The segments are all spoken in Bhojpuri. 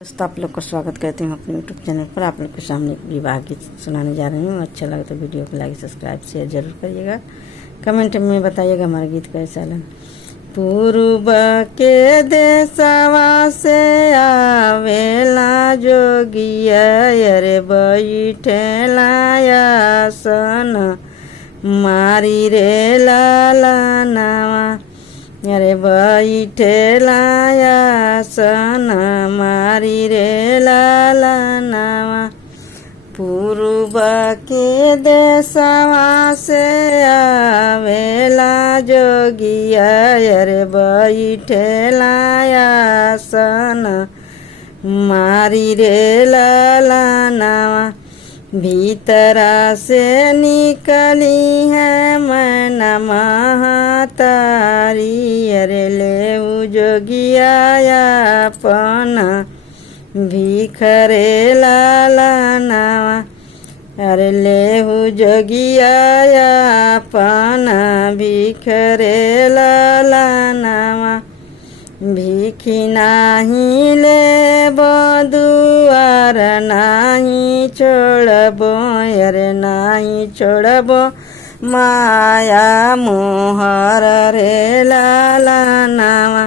दोस्तों, आप लोग को स्वागत करती हूँ अपने यूट्यूब चैनल पर। आप लोग के सामने एक विवाह गीत सुनाने जा रही हूँ। अच्छा लगे तो वीडियो को लाइक सब्सक्राइब शेयर जरूर करिएगा। कमेंट में बताइएगा हमारा गीत कैसा लगा। पूर्व के देशवा से आवेला जोगिया अरे बैठेला आसन मारी रे लालनावा अरे बैठेला आसन मारी रे लालनावा। पूर्व के देशवा से आवेला जोगिया अरे बैठेला आसन मारी रे लालनावा। भीतरा से निकली है मैना महातारी अरे ले जोगिया अपना भिखरे लालनावा अरे ले जोगिया अपना भिखरे लालनावा। भीखी नाही ले दुआर नाही छोड़बो अरे नाही छोड़बो माया मोहर रे लालनावा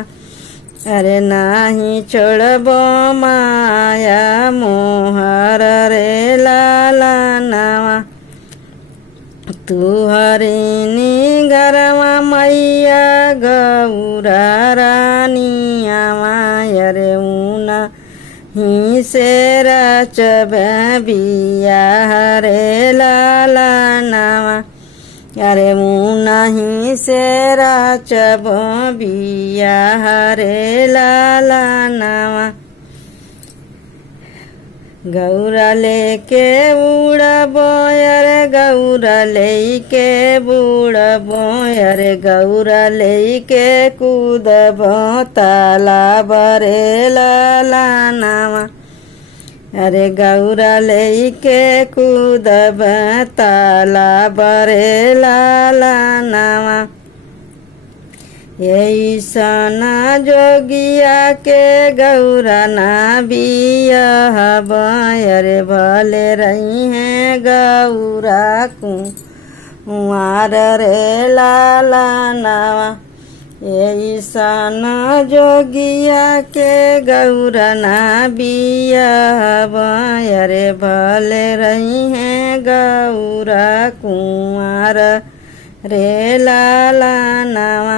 अरे नाही छोड़बो माया मोहर रे लालनावा। तुहरिनी गरमा मैया गौरा रानियावा अरे ऊना ही से रचब बिया रे लालनावा अरे ऊना ही से रचब बिया रे लालनावा। गौरा लेके उड़बो अरे गौरा लेके बुड़बो अरे गौरा लेके कूदबो तालाब रे लालनावा अरे गौरा लेके कूदब तालाब रे लालनावा। ऐसन जोगिया के गौरा ना बियाहब अरे भले रही हैं गौरा कुंवार रे लालनावा। ऐसन जोगिया के गौरा ना बियाहब अरे भले रही हैं गौरा कुंवार रे लालनावा।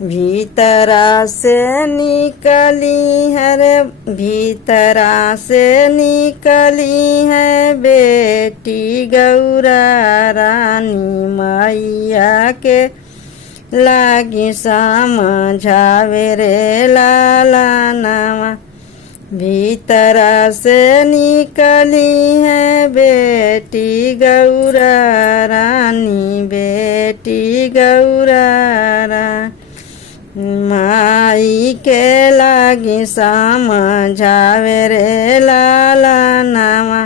भीतरा से निकली है रे भीतरा से निकली है बेटी गौरा रानी मैया के लागी समझावे रे लालनावा। भीतरा से निकली है बेटी गौरा रानी बेटी गौरा रानी माई के लागी समझावे रे लालनावा।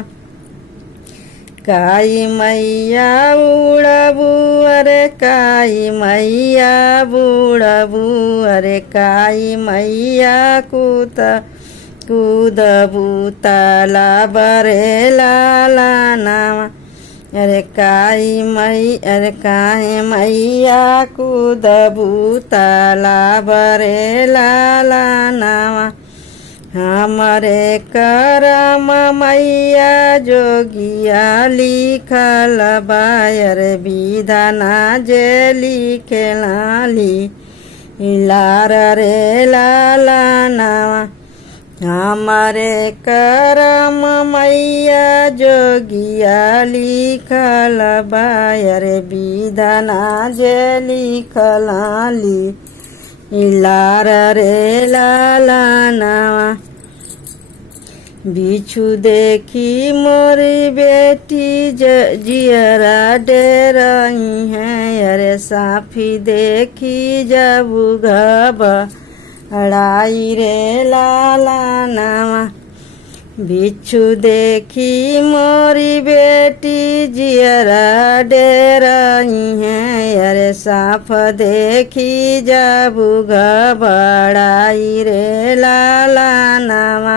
काई मैया बुड़बू अरे काई मैया बुड़बू अरे काई मैया कूदबू तालाब रे लालनावा अरे काई मैया कूदबू तालाब रे लालनावा। हमरे करम मैया जोगिया लिखल बा अरे विधाना जे लिखेला लार रे लालनावा। हमारे करम मैया जोगिया लिखल बा अरे विधाना जे लिखला लार रे लालनावा। बिच्छू देखी मोरी बेटी जियरा डेरही है अरे साफी देखी जबू घबराई रे लालनावा। बिच्छू देखी मोरी बेटी जियरा डेरही है अरे साफ देखी जबू घबराई रे लालनावा।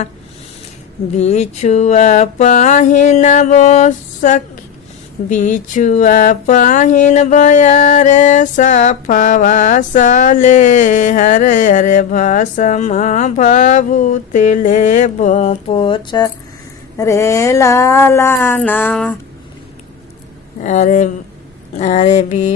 बिछुआ पहिनबो सखी बिछुआ पहिनबो यारे सफवा सले हरे हरे भसम भभूत लेबो पोछ रे लाला नाम अरे अरे भी